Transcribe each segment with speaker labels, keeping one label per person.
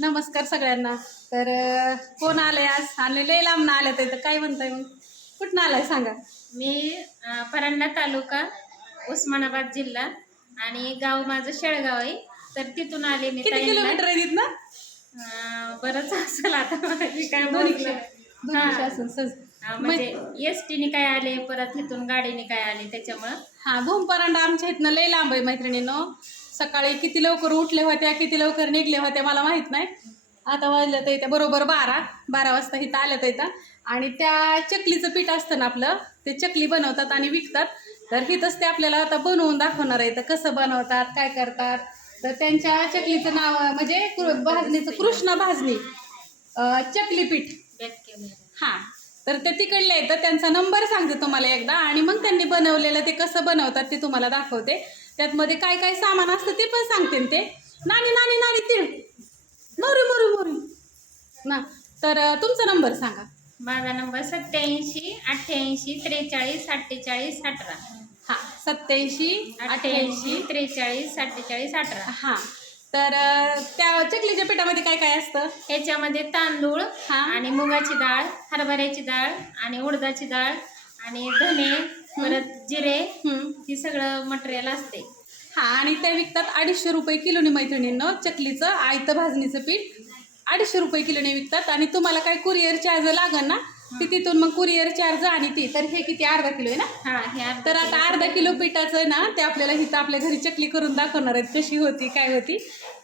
Speaker 1: नमस्कार सगळ्यांना. तर कोण आलंय आज? आणि लय लांब आलं तर काय म्हणताय मग? कुठनं आलाय सांगा.
Speaker 2: मी परांडा तालुका उस्मानाबाद जिल्हा आणि गाव माझं शेळगाव आहे. तर तिथून आले मी
Speaker 1: किती. किलोमीटर आहे तिथनं?
Speaker 2: बरंच असेल आता. काय म्हणजे एस टीने काय आले परत इथून गाडीने काय आले त्याच्यामुळं.
Speaker 1: हा भूमपरांडा आमच्या इथनं लय लांब आहे मैत्रिणीनं. सकाळी किती लवकर उठले होत्या किती लवकर निघले होत्या मला माहीत नाही. आता वाजलं तर इथं बरोबर बारा बारा वाजता इथं आल्या तर इथं. आणि त्या चकलीचं पीठ असतं ना आपलं ते चकली बनवतात आणि विकतात. तर हिथंच ते आपल्याला आता बनवून दाखवणार आहे. तर कसं बनवतात काय करतात? तर त्यांच्या चकलीचं नाव म्हणजे कृ- भाजणीचं कृष्ण भाजणी चकली पीठ. हां. तर ते तिकडले आहेत. तर त्यांचा नंबर सांगते तुम्हाला एकदा. आणि मग त्यांनी बनवलेलं ते कसं बनवतात ते तुम्हाला दाखवते. त्यात मध्ये काय काय सामान असतं ते पण सांगते ते. नानी नानी नानी तीळ. मोरी मोरी मोरी. ना तर तुमचा नंबर सांगा.
Speaker 2: माझा नंबर सत्याऐंशी अठ्ठ्याऐंशी त्रेचाळीस अठ्ठेचाळीस अठरा.
Speaker 1: हां सत्याऐंशी
Speaker 2: अठ्ठ्याऐंशी त्रेचाळीस अठ्ठेचाळीस अठरा.
Speaker 1: हां तर त्या चकलीच्या पिठामध्ये काय काय असतं?
Speaker 2: ह्याच्यामध्ये तांदूळ
Speaker 1: हा.
Speaker 2: आणि मुगाची डाळ हरभऱ्याची डाळ आणि उडदाची डाळ आणि धने परत जिरे
Speaker 1: हं.
Speaker 2: सगळं मटेरियल असते
Speaker 1: हा आणि ते विकतात अडीचशे रुपये किलोनी मैत्रिणींनो चकलीचं आयतं भाजणीचं पीठ. अडीचशे रुपये किलोने विकतात. आणि तुम्हाला काय कुरिअर चार्ज लागन ना ते तिथून मग कुरिअर चार्ज आणि ते. तर हे किती अर्धा किलो आहे ना?
Speaker 2: हा हे
Speaker 1: तर आता अर्धा किलो पिठाचं ना ते आपल्याला इथं आपल्या घरी चकली करून दाखवणार आहेत कशी होती काय होती.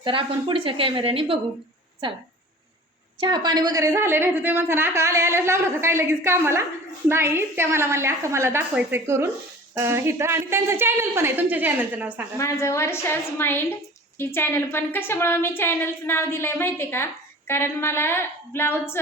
Speaker 1: तर आपण पुढच्या कॅमेऱ्याने बघू. चला. चहा पाणी वगैरे झाले नाही तर ते म्हणतात आका आले आल्याच लावलं का काय लगेच कामाला? नाही त्या मला म्हणले आका मला दाखवायचंय करून. इथं आणि त्यांचं चॅनल पण आहे. तुमच्या चॅनलचं नाव सांगा.
Speaker 2: माझं वर्षाच माइंड. ही चॅनल पण कशामुळं मी चॅनलचं नाव दिलंय माहितीये का? कारण मला ब्लाऊज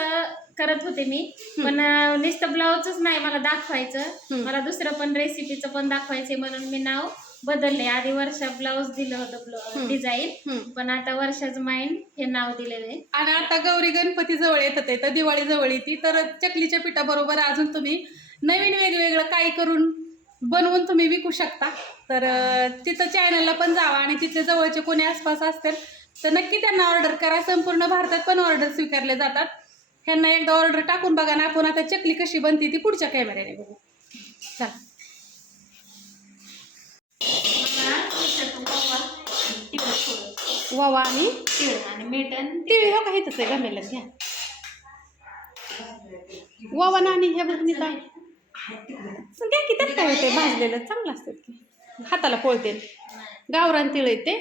Speaker 2: करत होते मी. पण नुसतं ब्लाऊजच नाही मला दाखवायचं. मला दुसरं पण रेसिपीचं पण दाखवायचंय म्हणून मी नाव बदलले. आधी वर्षा ब्लाऊज दिलं होतं. डिझाईन. पण आता वर्षाचं माइंड हे नाव दिलेलं आहे.
Speaker 1: आणि आता गौरी गणपती जवळ येतात आहे. तर दिवाळी जवळ येते. तर चकलीच्या पिठाबरोबर अजून तुम्ही नवीन वेगवेगळं काही करून बनवून तुम्ही विकू शकता. तर तिथं चॅनलला पण जावा आणि तिथले जवळचे कोणी आसपास असतील तर नक्की त्यांना ऑर्डर करा. संपूर्ण भारतात पण ऑर्डर स्वीकारले जातात. ह्यांना एकदा ऑर्डर टाकून बघा ना आपण आता चकली कशी बनते ती पुढच्या कॅमेऱ्याने बघू. चला. वावा आणि?
Speaker 2: तिळ आणि मीठ आणि
Speaker 1: तीळ हो का? इथंच आहे गमेलच घ्या. वावा नाणी ह्या बघ मी काय घ्या की त्यात काय होते भाजलेलं. चांगलं असतं की. हाताला पोळते. गावरान तिळ येते.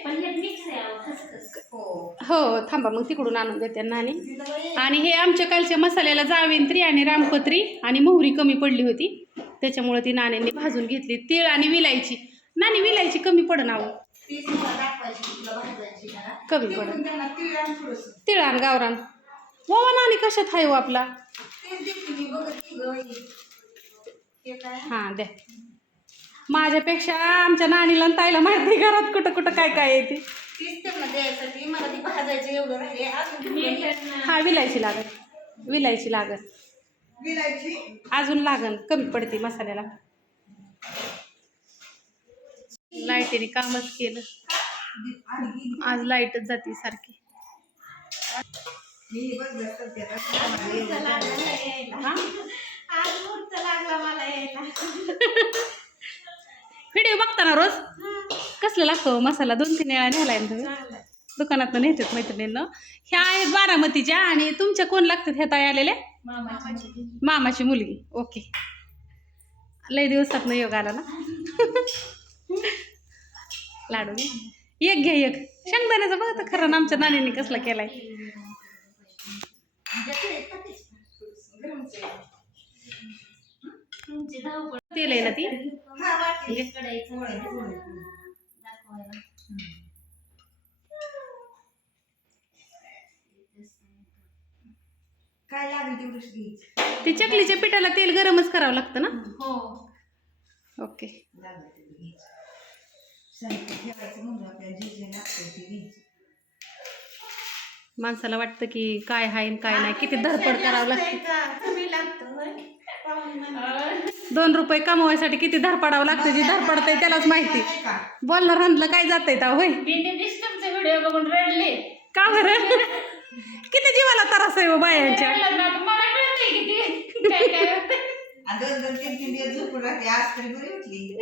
Speaker 2: हो
Speaker 1: थांबा मग तिकडून आणून देते नाणी आणि. हे आमच्या कालच्या मसाल्याला जावेंत्री आणि रामपत्री आणि मोहरी कमी पडली होती. त्याच्यामुळे ती नाण्यांनी भाजून घेतली. तीळ आणि विलायची. नाणी विलायची कमी पडन आहो. कमी पडन. तीळ आणि गावरान. वावा नाणी कशात आहे हो आपला? हां द्या. माझ्यापेक्षा आमच्या नानीला आणि ताईला माहिती आहे घरात कुठं कुठं काय काय आहे ते. हा विलायची लागत विलायची लागत अजून लागन. कमी पडते मसाल्याला. लाईटीने कामच केलं. आज लाईटच जाते सारखी. व्हिडिओ बघताना रोज? कसलं लागतो हो मसाला? दोन तीन वेळा नेलाय तुम्ही दुकानात नेतात मैत्रिणींना. ह्या आहेत बारामतीच्या आणि तुमच्या कोण लागतात ह्या ताई आलेल्या?
Speaker 2: मामाची
Speaker 1: मामाची मुलगी. ओके. लय दिवसात न योग आला ना? लाडू एक घ्या एक. शेंगदाण्याचा बघा तर खरं ना आमच्या नानीने कसला केलाय. तेल आहे ना ती.
Speaker 3: काय लागेल
Speaker 1: ती चकलीच्या पिठाला तेल गरमच करावं लागतं ना?
Speaker 2: हो.
Speaker 1: ओके.
Speaker 3: साहित्य ठेवायचं म्हणून आपल्याला जे जे लागतं ते घ्यायचं
Speaker 1: माणसाला वाटतं की काय आहे आणि काय नाही किती धडपड करावं लागते.
Speaker 3: कमी लागतं
Speaker 1: दोन रुपये कमवायसाठी किती धडपडावं लागतं जी धडपडतंय त्यालाच माहिती.
Speaker 3: का?
Speaker 1: बोलणार हंदलं काय जातंय ता होय?
Speaker 2: मी तुमचे व्हिडिओ बघून रडले.
Speaker 1: का बरं? त्रास आहे हो बायांच्या?
Speaker 2: कळलं ना, मला कळतंय किती? काय काय होतंय.
Speaker 3: आणि दोन दोन तीन तीन दिवस झोपून राहते. आज तरी बरी उठली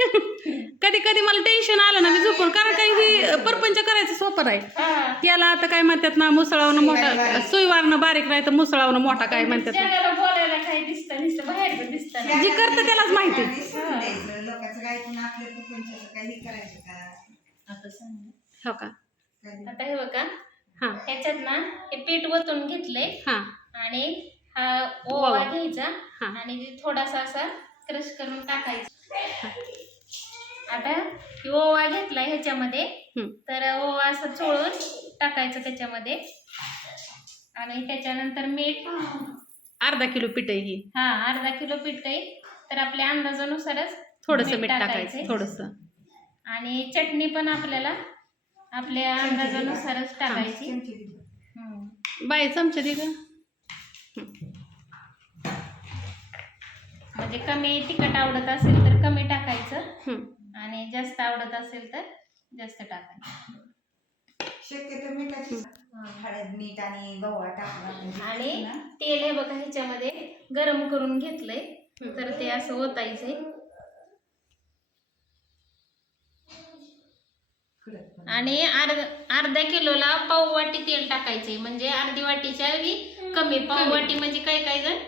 Speaker 1: कधी कधी मला टेन्शन आलं ना मी झोपून. कारण काही ही परपंच करायचं सोपं आहे
Speaker 2: हा.
Speaker 1: त्याला आता काय म्हणतात ना मुसळावनं मोठा सुईवारनं बारीक नाही तर मुसळावनं मोठा काय म्हणतात. जे करतं त्यालाच माहिती.
Speaker 3: आणि सोडून द्यायचं. लोकांचं काय पण आपल्या प्रपंचाचं काही करायचं का?
Speaker 2: आता सांग.
Speaker 1: हो का?
Speaker 2: आता हे बघा.
Speaker 1: हां.
Speaker 2: ह्याच्यात ना हे पीठ वतून घेतलंय.
Speaker 1: हां.
Speaker 2: आणि हा ओवा
Speaker 1: ओवा.
Speaker 2: घ्यायचा
Speaker 1: हां.
Speaker 2: आणि ते थोडासा असा क्रश करून टाकायचा आता हे ओवा घेतलाय ह्याच्यामध्ये
Speaker 1: हं.
Speaker 2: तर ओवा असं चोळून टाकायचं त्याच्यामध्ये आणि त्याच्यानंतर मीठ
Speaker 1: अर्धा किलो पीठ आहे ही
Speaker 2: हा अर्धा किलो पीठ आहे तर आपल्या अंदाजानुसारच
Speaker 1: थोडंसं
Speaker 2: मीठ.
Speaker 1: टाकायचं थोडंसं
Speaker 2: आणि चटणी पण आपल्याला आपल्या अंदाजानुसारच टाकायची
Speaker 3: चमचे दिले.
Speaker 2: हं.
Speaker 1: बाई चमचे दे ग
Speaker 2: म्हणजे कमी तिखट आवडत असेल तर कमी टाकायचं.
Speaker 1: हं.
Speaker 2: आणि जास्त आवडत असेल तर जास्त टाकायचं.
Speaker 3: शक्यतो मिठाची हळद मीठ आणि गव्हा टाकला
Speaker 2: आणि
Speaker 3: ना,
Speaker 2: तेल हे बघा ह्याच्यामध्ये गरम करून घेतलंय. तर ते असं ओतायचंय. आणि अर्ध अर्ध्या किलोला पाव वाटी तेल टाकायचंय. म्हणजे अर्धी वाटीच्या कमी पाव वाटी म्हणजे काय काय जण?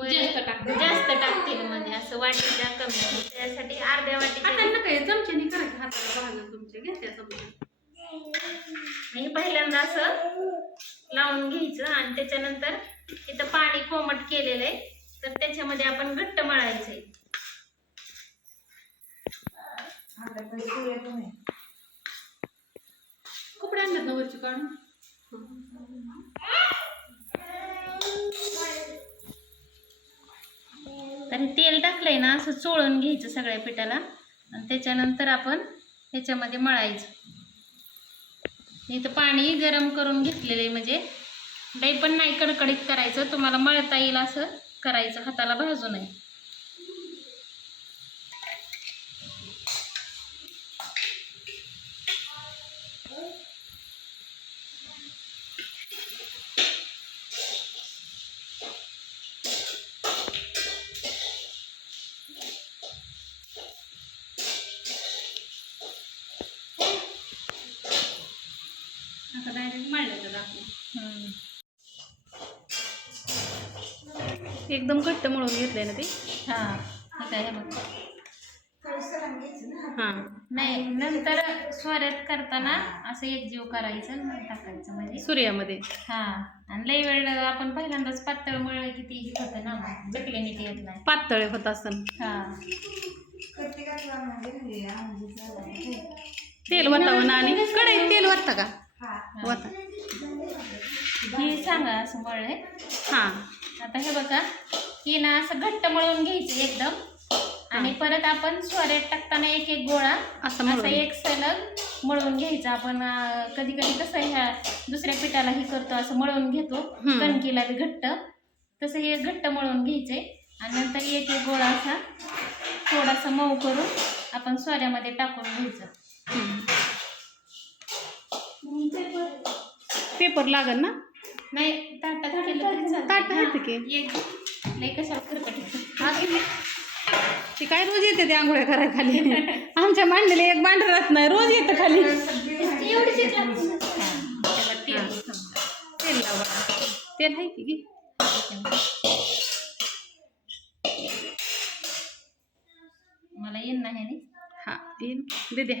Speaker 1: जास्त
Speaker 2: टाकतील म्हणजे असं वाटीच्या कमी त्यासाठी अर्ध्या वाटीच्या
Speaker 1: हातांना काय चमच्याने करायचं हाताला भाजून तुमच्या घेत्या चमच्या
Speaker 2: हे पहिल्यांदा असं लावून घ्यायचं आणि त्याच्यानंतर इथं पाणी कोमट केलेलं आहे. तर त्याच्यामध्ये आपण घट्ट मळायचंय
Speaker 3: आहे.
Speaker 1: कपडे आणल्यात ना वरची काढून?
Speaker 2: कारण तेल टाकलंय ना असं चोळून घ्यायचं सगळ्या पिठाला. आणि त्याच्यानंतर आपण ह्याच्यामध्ये मळायचं. इथं पाणी गरम करून घेतलेलं आहे म्हणजे. लई पण नाही कडकडीत करायचं तुम्हाला मळता येईल असं करायचं हाताला भाजू नये.
Speaker 1: एकदम घट्ट मळून घेतलंय ना ते.
Speaker 2: हा हे
Speaker 3: ना
Speaker 1: हां.
Speaker 2: नाही नंतर स्वरात करताना असं एक जीव करायचं टाकायचं म्हणजे.
Speaker 1: सूर्यामध्ये.
Speaker 2: हा आणि लई वेळ आपण पहिल्यांदाच पातळ मळलं की ती हे होतं ना चकली नीट येत नाही.
Speaker 1: पातळ होत असं
Speaker 2: हा.
Speaker 1: तेल वतावं आणि कढईत तेल वत्ता का?
Speaker 3: हा.
Speaker 1: वता.
Speaker 2: हे सांगा असं मळले
Speaker 1: हां.
Speaker 2: आता हे बघा ही ना असं घट्ट मळून घ्यायचं एकदम आणि परत आपण स्वऱ्यात टाकताना एक एक गोळा
Speaker 1: असं
Speaker 2: एक सलग मळून घ्यायचा आपण कधी कधी कसं ह्या दुसऱ्या पिठाला ही करतो असं मळून घेतो. कणकीला बी घट्ट तसं हे घट्ट मळून घ्यायचे आणि नंतर एक एक गोळा असा थोडासा मऊ करून आपण सोऱ्यामध्ये टाकून घ्यायचं.
Speaker 1: पेपर लागल ना
Speaker 2: नाही.
Speaker 1: ताट
Speaker 2: हा,
Speaker 1: की?
Speaker 2: एक लई कशाला खरकट
Speaker 1: ते काय रोज येते ते आंघोळ्या करायला खाली आमच्या मांडीला एक भांड राहत नाही रोज येतं खाली.
Speaker 2: तेल
Speaker 1: लावा. तेल आहे की.
Speaker 2: मला येईन नाही ह्यानी.
Speaker 1: हा येईन.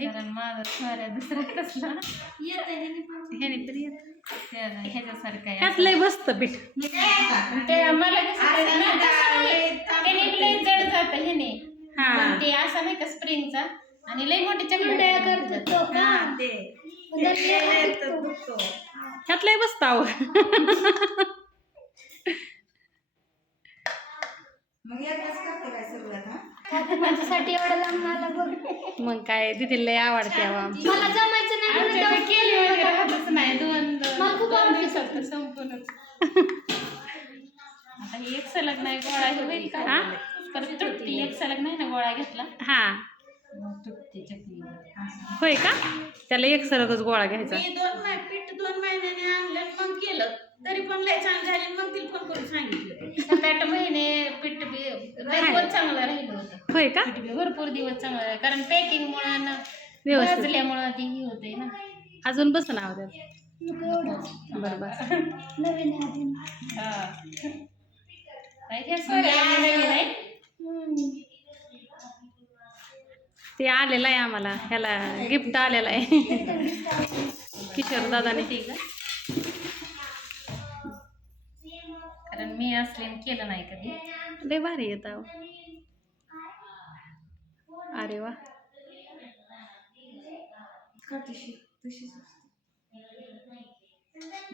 Speaker 2: कारण माझा दुसरा कसला?
Speaker 1: ह्याने तरी येत.
Speaker 2: ह्याच्यासारखं आहे.
Speaker 1: लय बसतं पीठ.
Speaker 2: ते कसं ना, तसं नाही. ते लई जड जातं ह्याने
Speaker 1: हा.
Speaker 2: पण ते असा नाही का स्प्रिंगचा? आणि लई मोठे चकड्या करतो
Speaker 3: हा, ते. ते तर दुखतो.
Speaker 1: ह्यात लय बसतं अहो
Speaker 3: मग एकदाच करते काय सुरुवात हा?
Speaker 2: माझ्यासाठी एवढं लांब मला बघ.
Speaker 1: मग काय दीदीला लय आवडते
Speaker 2: मला जमायचं नाही केली वगैरे नाही. दोन दोन दिवसात संपूर्णच. आता ही एक सलग नाही गोळा हे होईल का?
Speaker 1: हा?
Speaker 2: परत तुटती एक सलग नाही ना गोळा घेतला?
Speaker 1: हा.
Speaker 2: तुटते चकली
Speaker 1: होय का? त्याला एक सरगच गोळा घ्यायचा.
Speaker 4: मी दोन महिने पीठ दोन महिन्याने आणलं आणि मग केलं. तरी पण
Speaker 3: लय छान झाली मग तिला फोन करून सांगितलं.
Speaker 2: सात आठ महिने पीठ बी चांगलं राहिलं होतं.
Speaker 1: होय का?
Speaker 2: पीठ बी भरपूर दिवस चांगलं राहिलं. कारण पॅकिंग मुळे
Speaker 1: व्यवस्थित.
Speaker 2: भाजल्यामुळं ती हे होते ना.
Speaker 1: अजून बस ना बरं बस.
Speaker 2: नाही, सगळं नवीन आहे.
Speaker 1: ते आलेलं आहे आम्हाला. ह्याला गिफ्ट आलेलं आहे. किशोर दादाने.
Speaker 2: ठीक कारण मी असले केलं नाही कधी.
Speaker 1: लय भारी येत. अरे वा.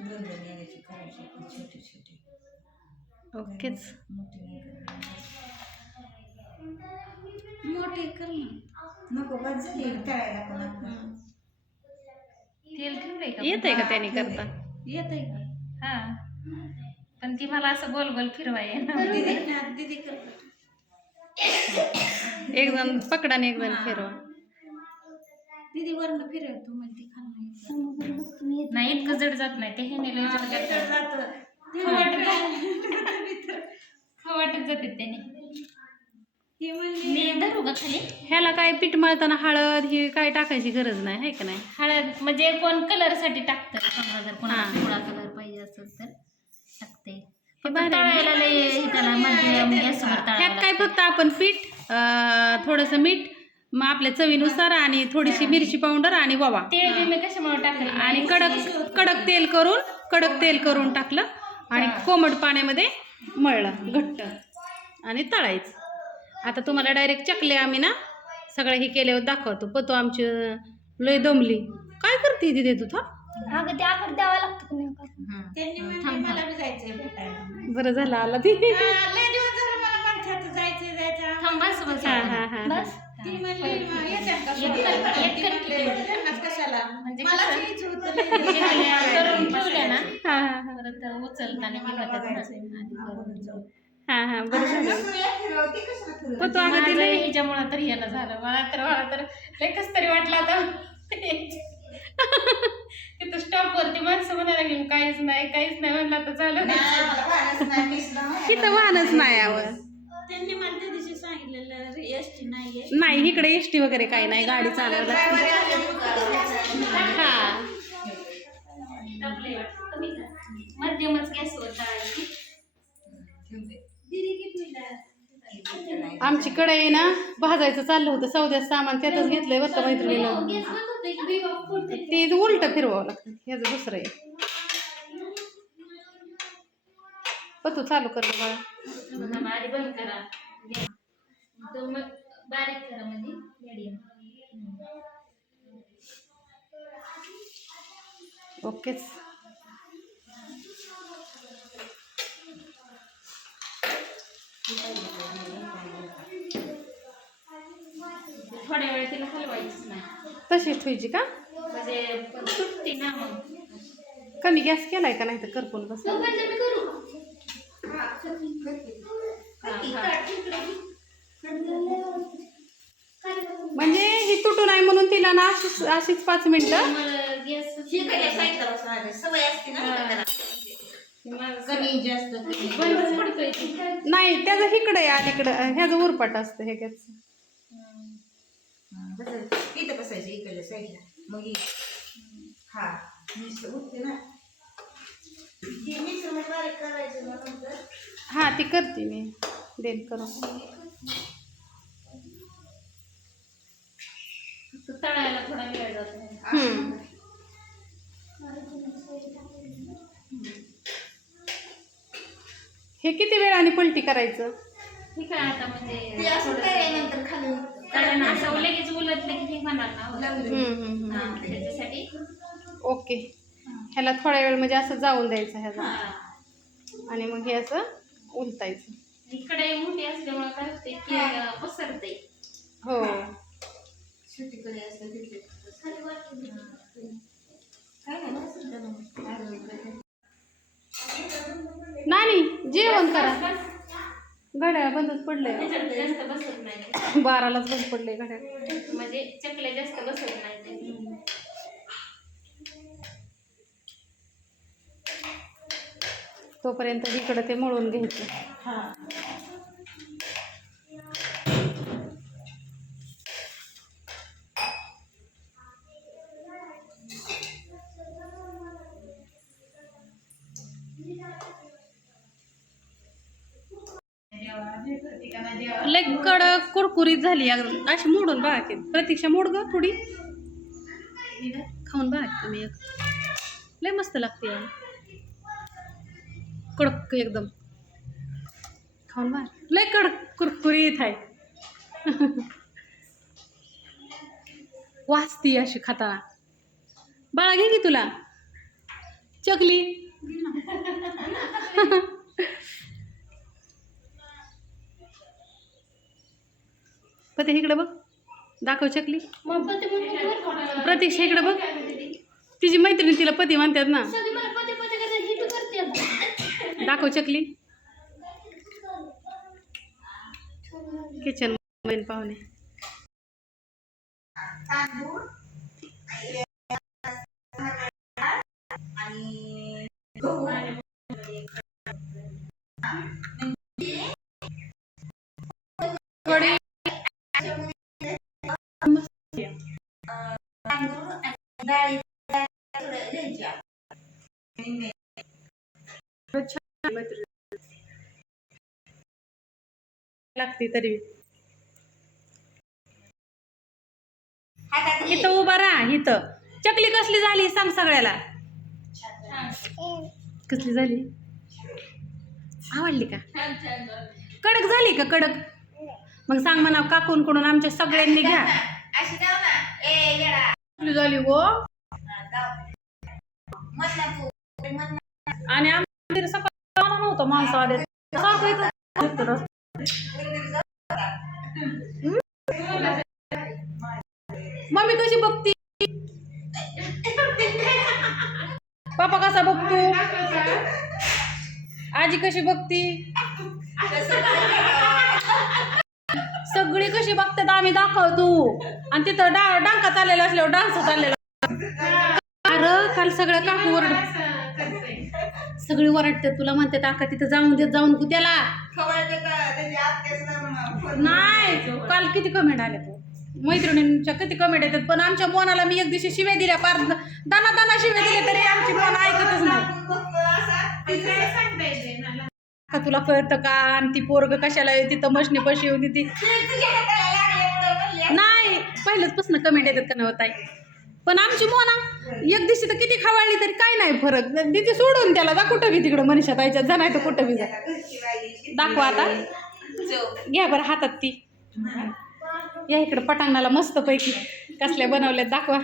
Speaker 3: छोटे छोटे.
Speaker 1: ओकेच.
Speaker 3: मोठे नाही करायचे. मोठे कर ना. नको बस झाली तळायला पण आपण
Speaker 2: तेल ठेवलंय का?
Speaker 1: येत आहे का त्याने करता?
Speaker 3: येत आहे का?
Speaker 2: हा. पण ती मला असं गोल गोल फिरवाय ना
Speaker 3: दीदी दीदी कर.
Speaker 1: एक जण पकडा आणि एक जण फिरवा.
Speaker 3: दीदी वरनं फिरव तू म्हणते खाल्लं
Speaker 2: नाही. इतकं जड जात नाही ते हे नेलं वाटत जाते. त्याने.
Speaker 3: हे म्हणली
Speaker 2: मी धरू का खाली?
Speaker 1: ह्याला काय पीठ मळताना हळद ही काय टाकायची गरज नाही आहे का नाही?
Speaker 2: हळद म्हणजे कोण कलरसाठी टाकतं? समजा जर कोणाला
Speaker 1: हा.
Speaker 2: पिवळा कलर पाहिजे असेल तर टाकते. फक्त
Speaker 1: भारी.
Speaker 2: तळायला लय हे त्याला मध्यम गॅसवर
Speaker 1: ह्यात
Speaker 2: तळायला
Speaker 1: काय फक्त आपण पीठ थोडंसं मीठ मग आपल्या चवीनुसार आणि थोडीशी मिरची पावडर आणि ववा.
Speaker 2: बी मी कशामुळे टाकले?
Speaker 1: आणि कडक कडक तेल करून कडक तेल करून टाकलं आणि कोमट पाण्यामध्ये मळलं घट्ट आणि तळायचं. आता तुम्हाला डायरेक्ट चकले आम्ही ना सगळं हे केल्यावर दाखवतो. पतो आमची लय दमली. काय करते तिथे तू थांब.
Speaker 2: अगं ते आकार द्यावा लागतो
Speaker 3: त्यांनी म्हणले मला बी जायचंय भेटायला.
Speaker 1: बरं झालं आला ती.
Speaker 3: लय दिवस झाले मला म्हणतात जायचंय जायचं
Speaker 2: थांब बस बस.
Speaker 1: हा हा हा.
Speaker 2: बस.
Speaker 3: ती म्हणली "मग येतात का
Speaker 2: एक कर-
Speaker 3: सोडायला?"
Speaker 2: एक
Speaker 3: ती
Speaker 2: कर-
Speaker 3: म्हणली, "त्यांनाच कशाला?
Speaker 2: म्हणजे
Speaker 3: मला
Speaker 2: कसं?
Speaker 3: यायचं होतं. लय दिवस
Speaker 2: चिकल्या करून ठेवल्या ना.
Speaker 1: हा हा हा.
Speaker 2: परत उचलताना हे
Speaker 3: मला
Speaker 2: होतात ना.
Speaker 3: बघायचंय.
Speaker 2: आधी
Speaker 3: आपण
Speaker 2: करून
Speaker 3: जाऊ.
Speaker 1: हा हा. बरं झालं
Speaker 3: माझं
Speaker 1: पतो अगं तिला
Speaker 2: ह्याच्यामुळं तर येणं झालं. मला तर मला तर कस तरी वाटलं आता. तिथं स्टॉप वरती माणसं म्हणायला लागली काहीच नाही काहीच नाही. म्हणलं आता चालू
Speaker 1: तिथं वाहनच नाही यावं
Speaker 3: त्यांनी मला त्या दिवशी सांगितलेलं एस टी नाहीये.
Speaker 1: नाही इकडे एस टी वगैरे काही नाही गाडी चालवायला हा.
Speaker 2: मध्यमच गॅसवर तळायची
Speaker 1: आमची कढई ना भाजायचं चाललं होतं सौद्याचं सामान त्यातच घेतलंय बरं का मैत्रिणीनं.
Speaker 2: गॅस बंद होतोय की विभाग फुटते
Speaker 1: ते उलट फिरवावं लागतं ह्याचं दुसरं आहे. पतू चालू कर गं बाळा.
Speaker 2: आधी बंद करा. तो मग बारीक करा मध्ये medium.
Speaker 1: ओकेच.
Speaker 2: थोड्या वेळ तिला हलवायचीच नाही.
Speaker 1: तशीच ठेवायची का?
Speaker 2: म्हणजे पण सुटते ना मग.
Speaker 1: कमी गॅस केलाय का नाही तर करपून बस
Speaker 2: मी करू.
Speaker 1: म्हणजे ही तुटू नाही म्हणून तिला ना अशीच अशीच पाच मिनिटं. नाही त्याचं इकडे आहे अलीकडं ह्याचं उरपाट असतं हे गॅस
Speaker 3: इथं बसायचं इकडल्या साईडला. मग हा. मिक्सर उठते ना. हे
Speaker 1: हा ती करते मी. देन करून.
Speaker 2: तळायला थोडा वेळ जातो.
Speaker 1: हम्म. हे किती वेळाने पलटी करायचं?
Speaker 2: ठीक आहे आता म्हणजे कारण असं लगेच उलटलं की हे होणार ना. हा, त्याच्यासाठी.
Speaker 1: ओके. ह्याला थोडा वेळ म्हणजे असं जाऊन द्यायचं ह्याला. आणि मग हे असं उलटायचं
Speaker 2: इकडे मोठी असल्यामुळे काय होते की अं, पसरते
Speaker 1: हो.
Speaker 3: नाही
Speaker 1: जेवण करा. घड्याळ बंदच पडलंय. बारालाच बंद पडलंय घड्याळ.
Speaker 2: म्हणजे चकल्या जास्त बसत नाही.
Speaker 1: तोपर्यंत इकडं ते मळून घ्यायचं.
Speaker 3: हा.
Speaker 1: लय कडक कुरकुरीत झाली. अगदी अशी मोडून बघा की. प्रतीक्षा मोड ग थोडी. खाऊन बघा की तुम्ही एक. लय मस्त लागते. यार. कडक एकदम. खाऊन बघा. लय कडक कुरकुरीत आहे. वाचती अशी खाताना. बाळा घे की तुला. चकली. पते इकडे बघ. दाखव चकली? प्रतीक्षा इकडे बघ. तिची मैत्रीण तिला पती म्हणतात ना
Speaker 2: सगळी मला पती पती करते ही तू करते आता.
Speaker 1: दाखव चकली. किचन मैन पाहुणे.
Speaker 3: तांदूळ
Speaker 1: लागते तरी. इथं उभा राहा इथं. चकली कसली झाली सांग सगळ्याला. कसली झाली? आवडली का? कडक झाली का कडक? मग सांग म्हणा काकूनकडून आमच्या सगळ्यांनी घ्या. झाली हो. आणि आमच्या माणसं आले मम्मी कशी बघती? पापा कसा बघतो? आजी कशी बघती? सगळी कशी बघतात आम्ही दाखवतो. आणि तिथं डा डांका चाललेला असल्यावर डान्स चाललेला. अरे काल सगळ्या काकू ओरड सगळी ओरडतात तुला म्हणते टाका तिथं जाऊन देत जाऊन तू त्याला. नाही काल किती कमेंट आल्या तू? मैत्रिणींच्या किती कमेंट येतात पण आमच्या मोनाला मी एक दिवशी शिव्या दिल्या पार दाना दाना शिव्या दिल्या तरी आमची मोन ऐकतच नाही. का तुला कळतं का? आणि ती पोरग कशाला तिथं मशनी पशी येऊन ती. नाही पहिल्याचपासून कमेंट येतात का नव्हता पण आमची मोना एक दिवशी तर किती खवाळली तरी काय नाही फरक. तिथे सोडून त्याला जा कुठं बी तिकडं मनीषा ताईच्यात जा नाही तर कुठं बी जा. दाखवा आता. घ्या बरं हातात ती. या इकडं पटांगणाला मस्तपैकी कसल्या बनवल्यात दाखवा.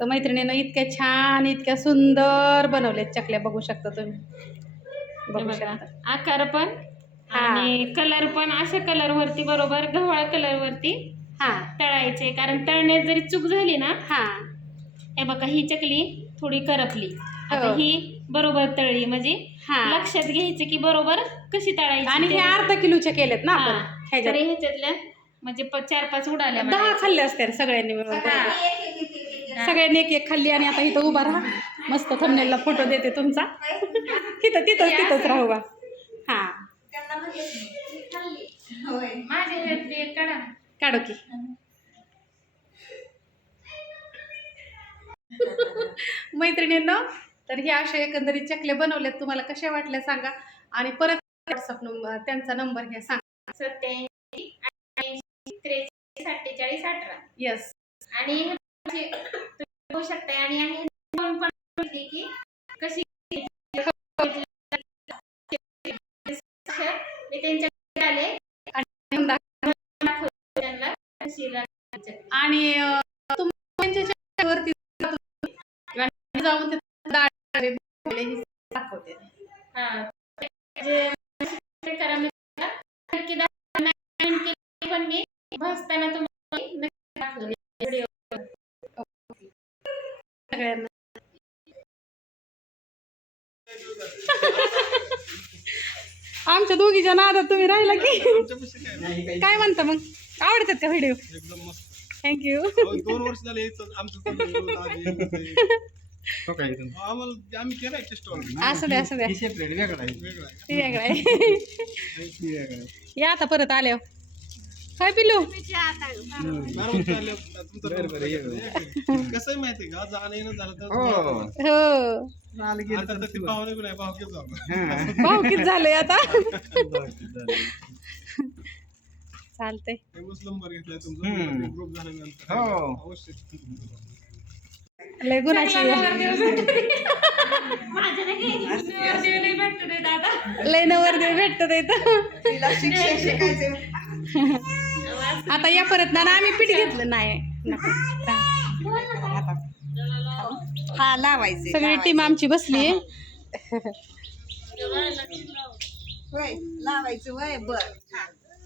Speaker 1: तर मैत्रिणीनं इतक्या छान इतक्या सुंदर बनवल्यात चकल्या बघू शकता तुम्ही. बघू शकता.
Speaker 2: आकार पण. आणि कलर पण अशा कलर वरती बरोबर गव्हाळ कलर वरती.
Speaker 1: हा.
Speaker 2: तळायचे कारण तळण्यात जरी चूक झाली ना
Speaker 1: हा.
Speaker 2: हे बघा ही चकली थोडी करपली. आता
Speaker 1: हो.
Speaker 2: ही बरोबर तळली म्हणजे
Speaker 1: हा.
Speaker 2: लक्षात घ्यायचं की बरोबर कशी तळायची
Speaker 1: आणि हे. अर्धा किलोच्या केलेत ना
Speaker 2: हा. तर
Speaker 1: ह्याच्यात.
Speaker 2: ह्याच्यातल्या म्हणजे प- चार पाच उडाल्या
Speaker 1: दहा. खाल्ले असते सगळ्यांनी मिळून.
Speaker 2: हा.
Speaker 3: एक- एक-
Speaker 1: सगळ्यांनी एक एक खाल्ली आणि आता इथं उभा राहा. मस्त थंबनेलला फोटो देते तुमचा. तिथं तिथंच तिथंच राहू बा. हा.
Speaker 2: माझ्या एक काढा.
Speaker 1: काढू की. मैत्रिणींनो तर हे अशा एकंदरीत चकले बनवल्यात तुम्हाला कशा वाटल्या सांगा. आणि परत व्हॉट्सअप नंबर त्यांचा नंबर घ्या सांगा.
Speaker 2: सत्याऐंशी ऐंशी त्रेचाळीस अठ्ठेचाळीस अठरा.
Speaker 1: येस
Speaker 2: आणि शकता की कशी त्यांच्या आले.
Speaker 1: आणि अं, तुम्ही त्यांच्या चॅनलवरती जा तुम्ही. आणि जाऊन ते दाढी बनवलेले हे दाखवते
Speaker 2: हा. पण मी भासताना तुम्हाला दाखवले व्हिडिओ
Speaker 1: सगळ्यांना आमच्या दोघीच्या नादात तुम्ही राहिला की काय म्हणता मग आवडतात का व्हिडिओ
Speaker 4: एकदम मस्त
Speaker 1: थँक्यू
Speaker 4: दोन वर्ष झाले यायचं आमचं चाललंय रोज आधी येत होते. तो काय इथून?
Speaker 5: आम्हाला आम्ही केलाय टेस्ट
Speaker 1: असू द्या असू द्या
Speaker 4: ही separate वेगळा आहे.
Speaker 5: वेगळा आहे
Speaker 1: ती वेगळं आहे
Speaker 4: वेगळा आहे.
Speaker 1: या आता परत आल्यावर काय पिलू
Speaker 5: बरोबर चाललं. तुमचं
Speaker 4: बरं, बरं, ये बरं.
Speaker 5: कसं आहे माहिती का जाणं येणं झालं तर
Speaker 4: हो.
Speaker 1: हो
Speaker 4: आलं गेलं
Speaker 5: आता
Speaker 4: तर
Speaker 5: तर ते पाहुणे
Speaker 4: हां.
Speaker 1: झालंय आता. चालतंय.
Speaker 5: नंबर घेतलाय
Speaker 4: हम्म.
Speaker 5: तुमचा ग्रुप झाल्यानंतर.
Speaker 4: हो.
Speaker 5: अवश्य
Speaker 1: लय गुणाची लय नवर देव भेटत
Speaker 3: तिला शिक्षण शिकायचं
Speaker 1: आता या परत ना आम्ही पीठ घेतलं. नाही नको.
Speaker 3: हा. लावायचे
Speaker 1: सगळी टीम आमची बसली
Speaker 3: होय लावायचं वय बर.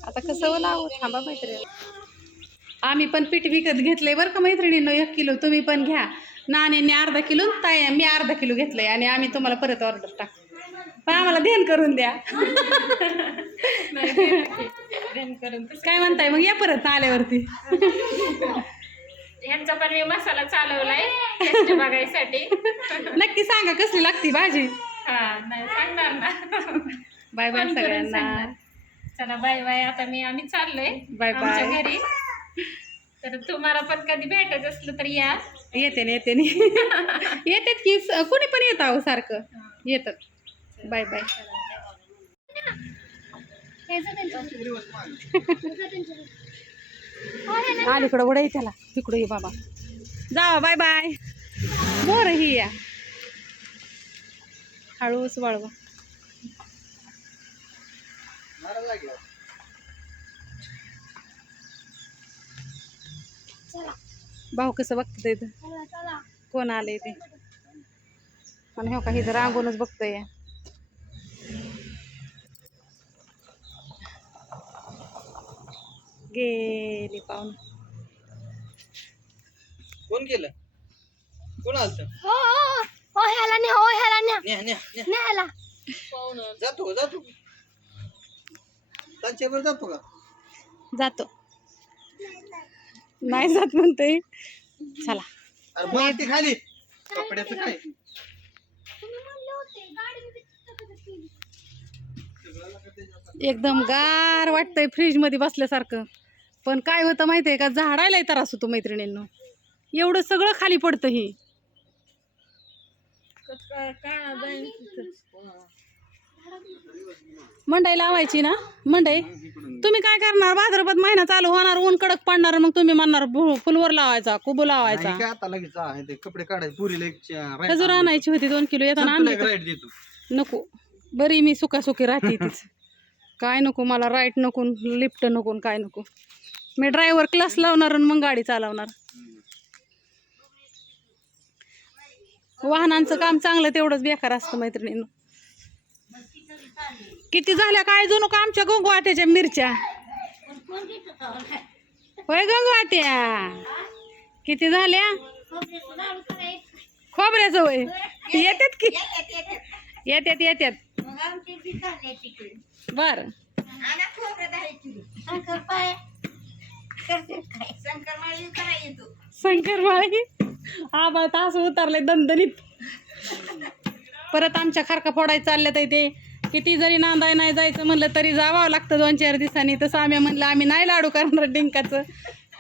Speaker 1: आता कसं लावू थांबा मैत्रिणी. आम्ही पण पीठ विकत घेतलंय बरं का मैत्रिणीनं एक किलो तुम्ही पण घ्या. नाण्यांनी अर्धा किलो ताई मी अर्धा किलो घेतलंय आणि आम्ही तुम्हाला परत ऑर्डर टाक. पण आम्हाला ध्यान करून द्या. काय म्हणताय मग? या परत आल्यावरती.
Speaker 2: ह्यांचा पण मी मसाला चालवलाय टेस्ट बघायसाठी.
Speaker 1: नक्की सांगा कसली लागती भाजी?
Speaker 2: हा नाही सांगणार ना.
Speaker 1: बाय बाय सगळ्यांना.
Speaker 2: चला बाय बाय. आता मी आम्ही चाललोय
Speaker 1: बाय बाय.
Speaker 2: आमच्या घरी. तर तुम्हाला पण कधी भेटायचं असलं तर या.
Speaker 1: येते ना येते ना. येतात की स- कोणी पण येत आहो सारखं. येतात. Bye bye. अलीकडं उडा ये त्याला. तिकडं ये बाबा. जा बाय बाय. मोर ही या. हळूच वळवा. भाऊ कसं बघतं इथं? कोण आले ते? आणि हो का इथं रांगूनच बघतोय. गेली पाहून
Speaker 4: कोण गेलं? कोण आलत?
Speaker 6: हो ह्याला न्या हो ह्याला न्या.
Speaker 4: न्या न्या न्या.
Speaker 6: न्यायला.
Speaker 4: जातो जातो. त्यांच्यावर जातो का?
Speaker 1: जातो. नाही जात म्हणतोय. चला.
Speaker 4: अरे ते खाली. कपड्याचं काय?
Speaker 1: एकदम गार वाटतंय फ्रीजमध्ये बसल्यासारखं. पण काय होतं माहितीये का? झाडायला त्रास होतो मैत्रिणींनो. एवढं सगळं खाली पडतं ही. मंडई लावायची ना? मंडई? तुम्ही काय करणार? भाद्रपद महिना चालू होणार ऊन कडक पडणार मग तुम्ही म्हणणार भु- फुलवर लावायचा कुबू लावायचा.
Speaker 4: नाही का? आता लगेच आहे ते कपडे काढायचे पुरीला एक चा- right
Speaker 1: खजूर. आणायची होती दोन किलो येताना आणली का?
Speaker 4: देतो.
Speaker 1: नको. बरी मी सुखासुखी राहते तीच काय नको मला राईट नको लिफ्ट नको काय नको. मी ड्रायव्हर क्लास लावणार आणि मग गाडी चालवणार. वाहनांचं काम चांगलं तेवढंच बेकार असतं मैत्रिणीनं. किती झाल्या काय जणू का आमच्या गंगवाट्याच्या मिरच्या. होय गंगवाट्या? किती झाल्या? खोबऱ्याचं होय. येतात की? येतात येतात. बर.
Speaker 3: शंकर माळी करा येतो
Speaker 1: शंकरमाळी? आबा तास उतरले दणदणीत. परत आमच्या खारका फोडायला चालल्यात ते. किती जरी नांदाय नाही जायचं म्हणलं तरी जावं लागतं दोन चार दिवसांनी. तसं आम्ही म्हणलं आम्ही नाही लाडू करणार डिंकाचं.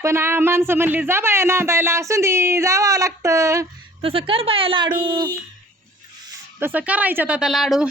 Speaker 1: पण माणसं म्हणली जा बाया नांदायला असून दे जावं लागतं. तसं कर बाया लाडू. तसं करायच्यात आता लाडू.